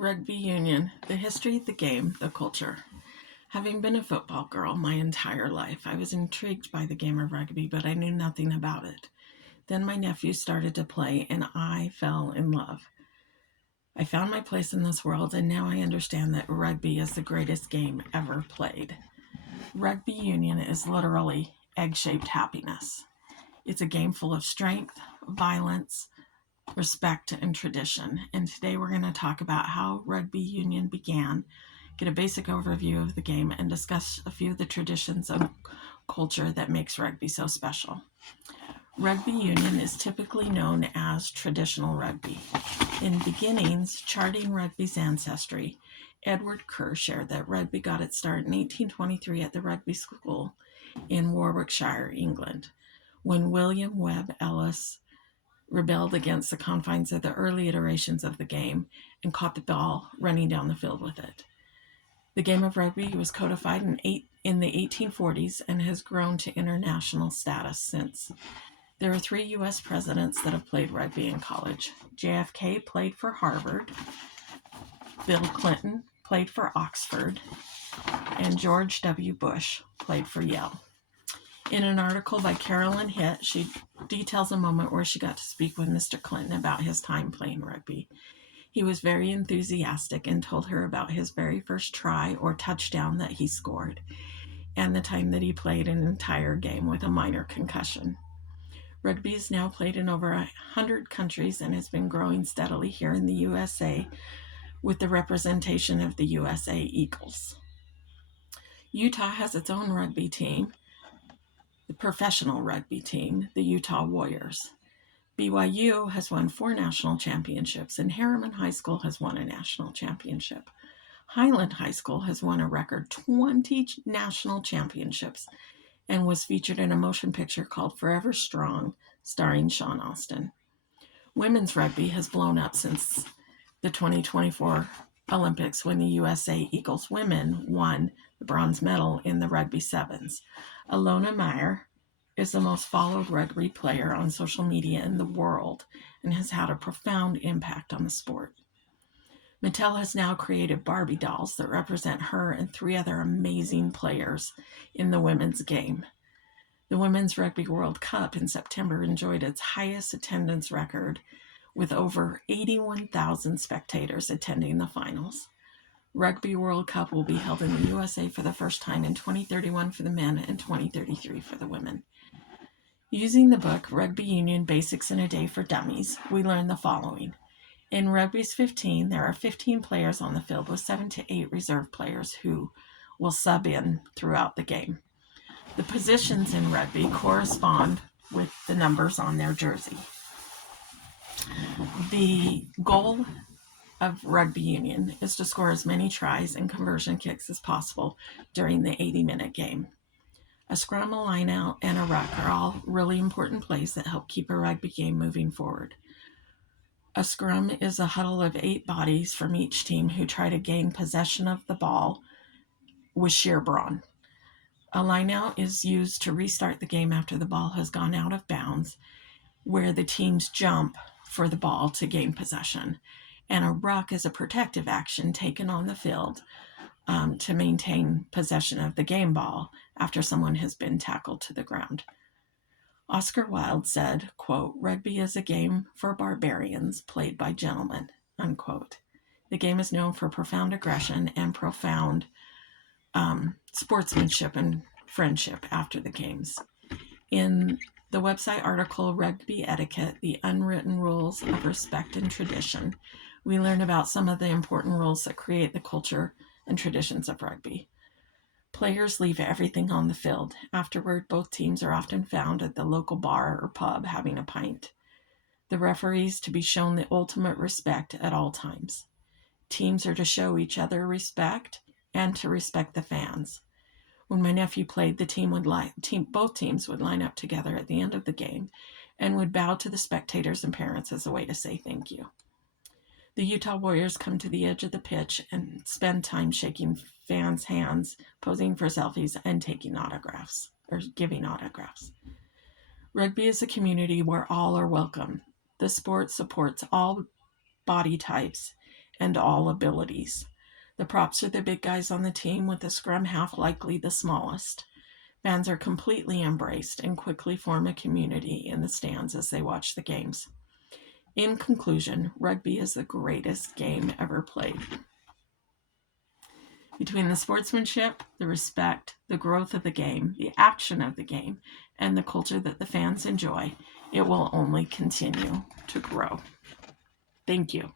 Rugby union, the history, the game, the culture. Having been a football girl my entire life, I was intrigued by the game of rugby, but I knew nothing about it. Then my nephew started to play, and I fell in love. I found my place in this world, and now I understand that rugby is the greatest game ever played. Rugby union is literally egg-shaped happiness. It's a game full of strength, violence, respect, and tradition. And today we're going to talk about how rugby union began, get a basic overview of the game, and discuss a few of the traditions and culture that makes rugby so special. Rugby union is typically known as traditional rugby. In beginnings, charting rugby's ancestry, Edward Kerr shared that rugby got its start in 1823 at the Rugby School in Warwickshire, England, when William Webb Ellis rebelled against the confines of the early iterations of the game and caught the ball running down the field with it. The game of rugby was codified in the 1840s and has grown to international status since. There are 3 U.S. presidents that have played rugby in college. JFK played for Harvard, Bill Clinton played for Oxford, and George W. Bush played for Yale. In an article by Carolyn Hitt, she details a moment where she got to speak with Mr. Clinton about his time playing rugby. He was very enthusiastic and told her about his very first try or touchdown that he scored, and the time that he played an entire game with a minor concussion. Rugby is now played in over 100 countries and has been growing steadily here in the USA with the representation of the USA Eagles. Utah has its own rugby team, the professional rugby team, the Utah Warriors. BYU has won 4 national championships, and Harriman High School has won a national championship. Highland High School has won a record 20 national championships and was featured in a motion picture called Forever Strong, starring Sean Astin. Women's rugby has blown up since the 2024 Olympics when the USA Eagles women won the bronze medal in the rugby sevens. Alona Meyer is the most followed rugby player on social media in the world and has had a profound impact on the sport. Mattel has now created Barbie dolls that represent her and 3 other amazing players in the women's game. The Women's Rugby World Cup in September enjoyed its highest attendance record, with over 81,000 spectators attending the finals. Rugby World Cup will be held in the USA for the first time in 2031 for the men and 2033 for the women. Using the book Rugby Union Basics in a Day for Dummies, we learn the following. In Rugby's 15, there are 15 players on the field with 7 to 8 reserve players who will sub in throughout the game. The positions in rugby correspond with the numbers on their jersey. The goal of rugby union is to score as many tries and conversion kicks as possible during the 80-minute game. A scrum, a line-out, and a ruck are all really important plays that help keep a rugby game moving forward. A scrum is a huddle of 8 bodies from each team who try to gain possession of the ball with sheer brawn. A line-out is used to restart the game after the ball has gone out of bounds, where the teams jump for the ball to gain possession. And a ruck is a protective action taken on the field to maintain possession of the game ball after someone has been tackled to the ground. Oscar Wilde said, quote, "Rugby is a game for barbarians played by gentlemen," unquote. The game is known for profound aggression and profound sportsmanship and friendship after the games. In the website article Rugby Etiquette, the Unwritten Rules of Respect and Tradition, we learn about some of the important rules that create the culture and traditions of rugby. Players leave everything on the field. Afterward, both teams are often found at the local bar or pub having a pint. The referees to be shown the ultimate respect at all times. Teams are to show each other respect and to respect the fans. When my nephew played, both teams would line up together at the end of the game and would bow to the spectators and parents as a way to say thank you. The Utah Warriors come to the edge of the pitch and spend time shaking fans' hands, posing for selfies, and taking autographs, or giving autographs. Rugby is a community where all are welcome. The sport supports all body types and all abilities. The props are the big guys on the team, with the scrum half likely the smallest. Fans are completely embraced and quickly form a community in the stands as they watch the games. In conclusion, rugby is the greatest game ever played. Between the sportsmanship, the respect, the growth of the game, the action of the game, and the culture that the fans enjoy, it will only continue to grow. Thank you.